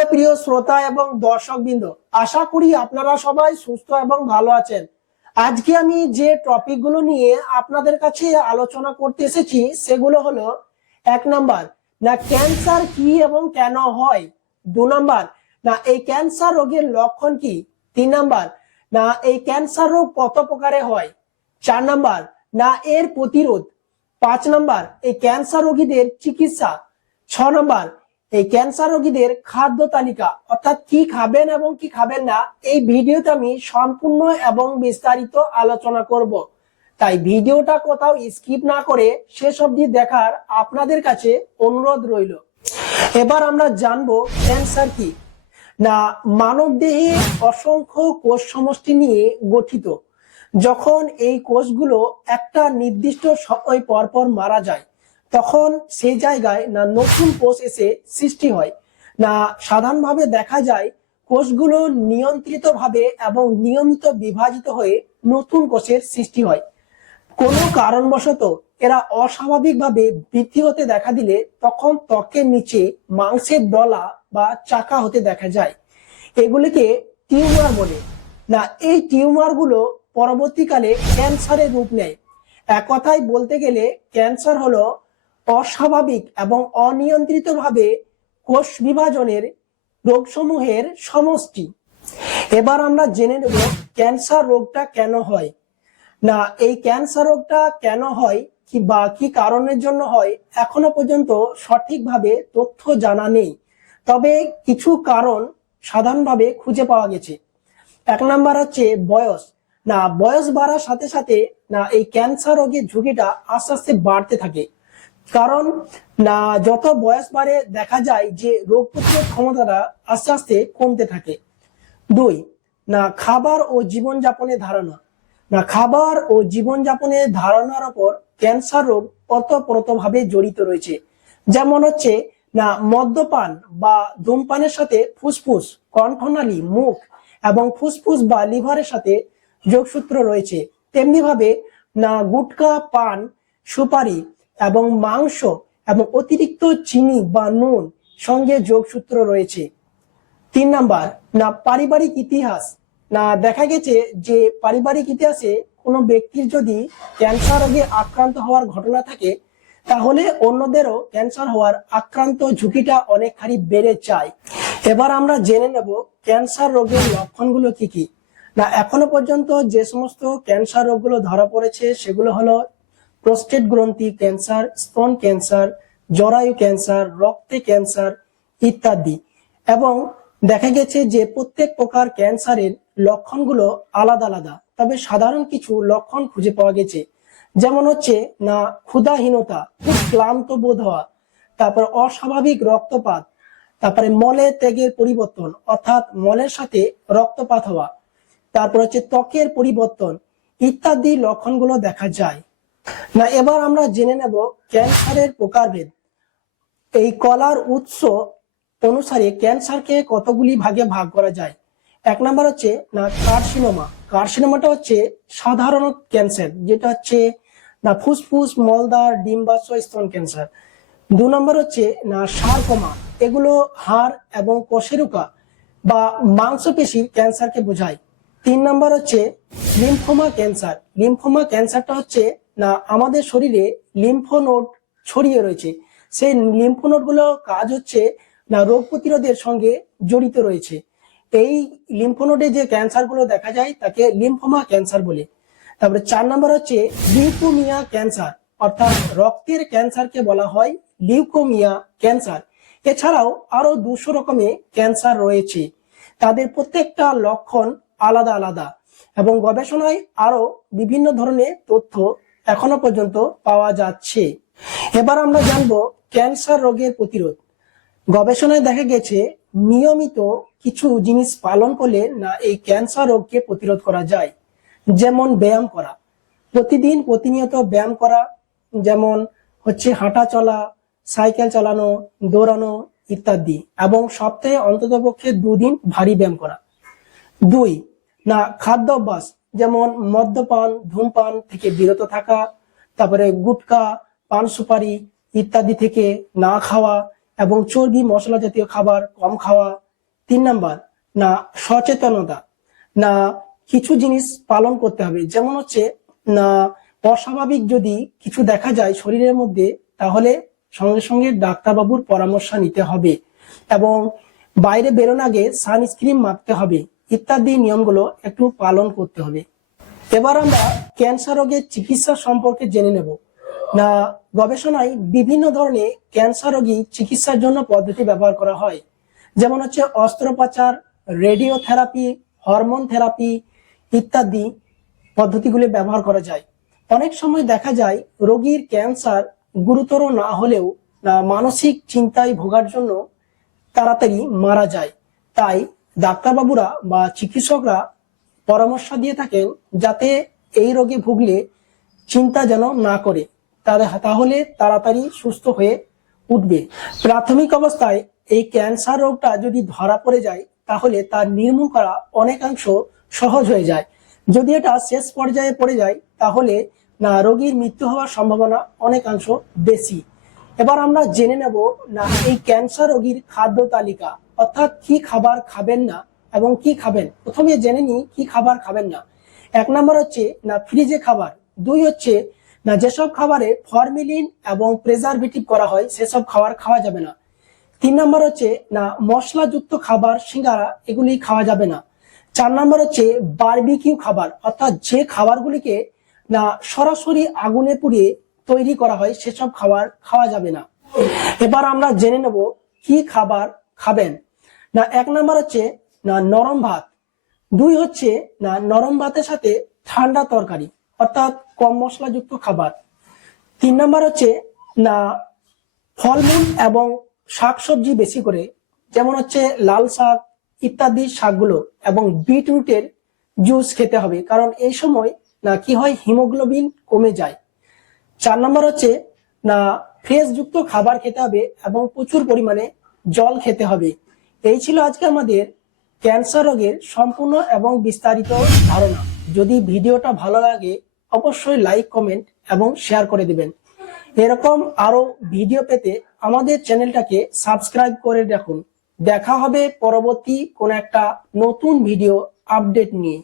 Hello প্রিয় শ্রোতা এবং দর্শক দর্শকবৃন্দ, আশা করি আপনারা সবাই সুস্থ এবং ভালো আছেন। আজকে আমি যে টপিকগুলো নিয়ে আপনাদের কাছে আলোচনা করতে এসেছি, সেগুলো হলো, এক নাম্বার, না ক্যান্সার কি এবং কেন হয়? দু নাম্বার, না এই ক্যান্সার রোগের লক্ষণ কি? তিন নাম্বার, না এই ক্যান্সার রোগ কত প্রকারে হয়? চার নাম্বার, না এর প্রতিরোধ? পাঁচ নাম্বার, এই ক্যান্সার রোগীদের চিকিৎসা? ছ নম্বর এই ক্যান্সার রোগীদের খাদ্য তালিকা, অর্থাৎ কি খাবেন এবং কি খাবেন না, এই ভিডিওতে আমি সম্পূর্ণ এবং বিস্তারিত আলোচনা করব। তাই ভিডিওটা কোথাও স্কিপ না করে শেষ অবধি দেখার আপনাদের কাছে অনুরোধ রইল। এবার আমরা জানব ক্যান্সার কি। না মানব দেহে অসংখ্য কোষ সমষ্টি নিয়ে গঠিত। যখন এই কোষগুলো একটা নির্দিষ্ট সময় পর পর মারা যায় তখন সেই জায়গায় না নতুন কোষ এসে সৃষ্টি হয়, না সাধারণভাবে দেখা যায় কোষগুলো নিয়ন্ত্রিতভাবে এবং নিয়মিত বিভাজিত হয়ে নতুন কোষের সৃষ্টি হয়। কোনো কারণবশত এরা অস্বাভাবিকভাবে বৃদ্ধি হতে দেখা দিলে তখন ত্বকের নিচে মাংসের দলা বা চাকা হতে দেখা যায়। এগুলিকে টিউমার বলে। না, এই টিউমারগুলো পরবর্তীকালে ক্যান্সারের রূপ নেয়। এক কথায় বলতে গেলে ক্যান্সার হলো অস্বাভাবিক এবং অনিয়ন্ত্রিতভাবে কোষ বিভাজনের রোগসমূহের সমষ্টি। এবার আমরা জেনে নেব ক্যান্সার রোগটা কেন হয়? না, এই ক্যান্সার রোগটা কেন হয় কি বা কি কারণের জন্য হয়, এখনও পর্যন্ত সঠিকভাবে তথ্য জানা নেই। তবে কিছু কারণ সাধারণভাবে খুঁজে পাওয়া গেছে। এক নাম্বার হচ্ছে বয়স। না, বয়স বাড়ার সাথে সাথে না, এই ক্যান্সার রোগের ঝুঁকিটা আস্তে আস্তে বাড়তে থাকে। কারণ, না, যত বয়স বাড়ে, দেখা যায় যে রোগ প্রতিরোধ ক্ষমতাটা আস্তে আস্তে কমতে থাকে। দুই, না, খাবার ও জীবনযাপনের ধারণা। না, খাবার ও জীবনযাপনের ধারণার ওপর ক্যান্সার রোগ ভাবে জড়িত রয়েছে। যেমন হচ্ছে, না, মদ্যপান বা ধূমপানের সাথে ফুসফুস, কণ্ঠনালী, মুখ এবং ফুসফুস বা লিভারের সাথে যোগসূত্র রয়েছে। তেমনি ভাবে না, গুটকা, পান, সুপারি এবং মাংস এবং অতিরিক্ত চিনি বা নুন সঙ্গে যোগসূত্র রয়েছে। তিন নাম্বার, না পারিবারিক ইতিহাস। না, দেখা গেছে যে পারিবারিক ইতিহাসে কোনো ব্যক্তির যদি ক্যান্সার রোগে আক্রান্ত হওয়ার ঘটনা থাকে, তাহলে অন্যদেরও ক্যান্সার হওয়ার আক্রান্ত ঝুঁকিটা অনেকখানি বেড়ে যায়। এবার আমরা জেনে নেব ক্যান্সার রোগের লক্ষণগুলো কি কি। না, এখনও পর্যন্ত যে সমস্ত ক্যান্সার রোগগুলো ধরা পড়েছে, সেগুলো হলো প্রোস্টেট গ্রন্থি ক্যান্সার স্তন ক্যান্সার জরায়ু ক্যান্সার রক্তে ক্যান্সার ইত্যাদি। এবং দেখা গেছে যে প্রত্যেক প্রকার ক্যান্সারের লক্ষণগুলো আলাদা আলাদা। তবে সাধারণ কিছু লক্ষণ খুঁজে পাওয়া গেছে। যেমন হচ্ছে, না, ক্ষুধাহীনতা, খুব ক্লান্ত বোধ হওয়া, তারপর অস্বাভাবিক রক্তপাত, তারপরে মলে ত্যাগের পরিবর্তন, অর্থাৎ মলের সাথে রক্তপাত হওয়া, তারপর হচ্ছে ত্বকের পরিবর্তন ইত্যাদি লক্ষণগুলো দেখা যায়। না, এবার আমরা জেনে নেব ক্যান্সারের প্রকারভেদ। এই কলার উৎস অনুসারে ক্যান্সারকে কতগুলি ভাগে ভাগ করা যায়? এক নাম্বার হচ্ছে, না, কার্সিনোমা। কার্সিনোমাটা হচ্ছে সাধারণ ক্যান্সার, যেটা হচ্ছে, না, ফুসফুস মলদার ডিম্বাশয় স্তন ক্যান্সার। দু নম্বর হচ্ছে, না, সারকোমা। এগুলো হাড় এবং কোষেরুকা বা মাংসপেশির ক্যান্সারকে বোঝায়। তিন নম্বর হচ্ছে, লিম্ফোমা ক্যান্সার। লিম্ফোমা ক্যান্সারটা হচ্ছে না, আমাদের শরীরে লিম্ফোনোড ছড়িয়ে রয়েছে। সেই লিম্ফোনোডগুলো কাজ হচ্ছে, না, রোগ প্রতিরোধের সঙ্গে জড়িত রয়েছে। এই লিম্ফোনোডে যে ক্যান্সারগুলো দেখা যায়, তাকে লিম্ফোমা ক্যান্সার বলে। তারপরে চার নম্বর হচ্ছে লিউকোমিয়া ক্যান্সার অর্থাৎ রক্তের ক্যান্সারকে বলা হয় লিউকোমিয়া ক্যান্সার এছাড়াও আরও দুশো রকমের ক্যান্সার রয়েছে। তাদের প্রত্যেকটা লক্ষণ আলাদা আলাদা এবং গবেষণায় আরও বিভিন্ন ধরনের তথ্য এখনও পর্যন্ত পাওয়া যাচ্ছে। এবার আমরা জানব ক্যান্সার রোগের প্রতিরোধ। গবেষণায় দেখা গেছে, নিয়মিত কিছু জিনিস পালন করলে না এই ক্যান্সার রোগকে প্রতিরোধ করা যায়। যেমন ব্যায়াম করা। প্রতিদিন প্রতিনিয়ত ব্যায়াম করা, যেমন হচ্ছে হাঁটা চলা, সাইকেল চালানো, দৌড়ানো ইত্যাদি এবং সপ্তাহে অন্তত পক্ষে দুদিন ভারী ব্যায়াম করা। দুই, না খাদ্যাভ্যাস যেমন মদ্যপান, ধূমপান থেকে বিরত থাকা, তারপরে গুটকা, পান সুপারি ইত্যাদি থেকে না খাওয়া এবং চর্বি মশলা জাতীয় খাবার কম খাওয়া। তিন নাম্বার, না সচেতনতা, না কিছু জিনিস পালন করতে হবে। যেমন হচ্ছে, না অস্বাভাবিক যদি কিছু দেখা যায় শরীরের মধ্যে, তাহলে সঙ্গে সঙ্গে ডাক্তারবাবুর পরামর্শ নিতে হবে এবং বাইরে বেরোনোর আগে সানস্ক্রিন মাখতে হবে। ইত্যাদি নিয়মগুলো একটু পালন করতে হবে। এবার আমরা ক্যান্সার রোগের চিকিৎসা সম্পর্কে জেনে নেব। না, গবেষণায় বিভিন্ন ধরনের ক্যান্সার রোগী চিকিৎসার জন্য পদ্ধতি ব্যবহার করা হয়। যেমন হচ্ছে অস্ত্রোপচার, রেডিওথেরাপি, হরমোন থেরাপি ইত্যাদি পদ্ধতিগুলি ব্যবহার করা যায়। অনেক সময় দেখা যায় রোগীর ক্যান্সার গুরুতর না হলেও মানসিক চিন্তায় ভোগার জন্য তাড়াতাড়ি মারা যায়। তাই ডাক্তারবাবুরা বা চিকিৎসকরা পরামর্শ দিয়ে থাকেন যাতে এই রোগে ভুগলে চিন্তা যেন না করে। তাহলে তাড়াতাড়ি সুস্থ হয়ে উঠবে। প্রাথমিক অবস্থায় এই ক্যান্সার রোগটা যদি ধরা পড়ে যায়, তাহলে তার নির্মূল করা অনেকাংশ সহজ হয়ে যায়। যদি এটা শেষ পর্যায়ে পড়ে যায়, তাহলে না রোগীর মৃত্যু হওয়ার সম্ভাবনা অনেকাংশ বেশি। এবার আমরা জেনে নেব, না এই ক্যান্সার রোগীর খাদ্য তালিকা অর্থাৎ কি খাবার খাবেন না এবং কি খাবেন? প্রথমে জেনে নিই কি খাবার খাবেন না। এক নম্বর হচ্ছে, না, ফ্রিজে খাবার। দুই হচ্ছে, না, যেসব খাবারে ফরমিলিন এবং প্রেজারভেটিভ করা হয়, সেসব খাবার খাওয়া যাবে না। তিন নম্বর হচ্ছে, না, মশলাযুক্ত খাবার, সিঙ্গারা, এগুলি খাওয়া যাবে না। চার নম্বর হচ্ছে, বারবিকিউ খাবার, অর্থাৎ যে খাবারগুলিকে, না, সরাসরি আগুনে পুড়িয়ে তৈরি করা হয়, সেসব খাবার খাওয়া যাবে না। এবার আমরা জেনে নেব কি খাবার খাবেন। না এক নম্বর হচ্ছে, না নরম ভাত। দুই হচ্ছে, না নরম ভাতের সাথে ঠান্ডা তরকারি, অর্থাৎ কম মশলাযুক্ত খাবার। তিন নম্বর হচ্ছে, না ফলমূল এবং শাকসবজি বেশি করে, যেমন হচ্ছে লাল শাক ইত্যাদি শাকগুলো এবং বিটরুটের জুস খেতে হবে, কারণ এই সময় না কি হয়, হিমোগ্লোবিন কমে যায়। চার নম্বর হচ্ছে, না ফ্রেশ যুক্ত খাবার খেতে হবে এবং প্রচুর পরিমাণে জল খেতে হবে। এই ছিল আজকে আমাদের ক্যান্সার রোগের সম্পূর্ণ এবং বিস্তারিত ধারণা। যদি ভিডিওটা ভালো লাগে, অবশ্যই লাইক, কমেন্ট এবং শেয়ার করে দিবেন। এরকম আরও ভিডিও পেতে আমাদের চ্যানেলটাকে সাবস্ক্রাইব করে রাখুন। দেখা হবে পরবর্তী কোন একটা নতুন ভিডিও আপডেট নিয়ে।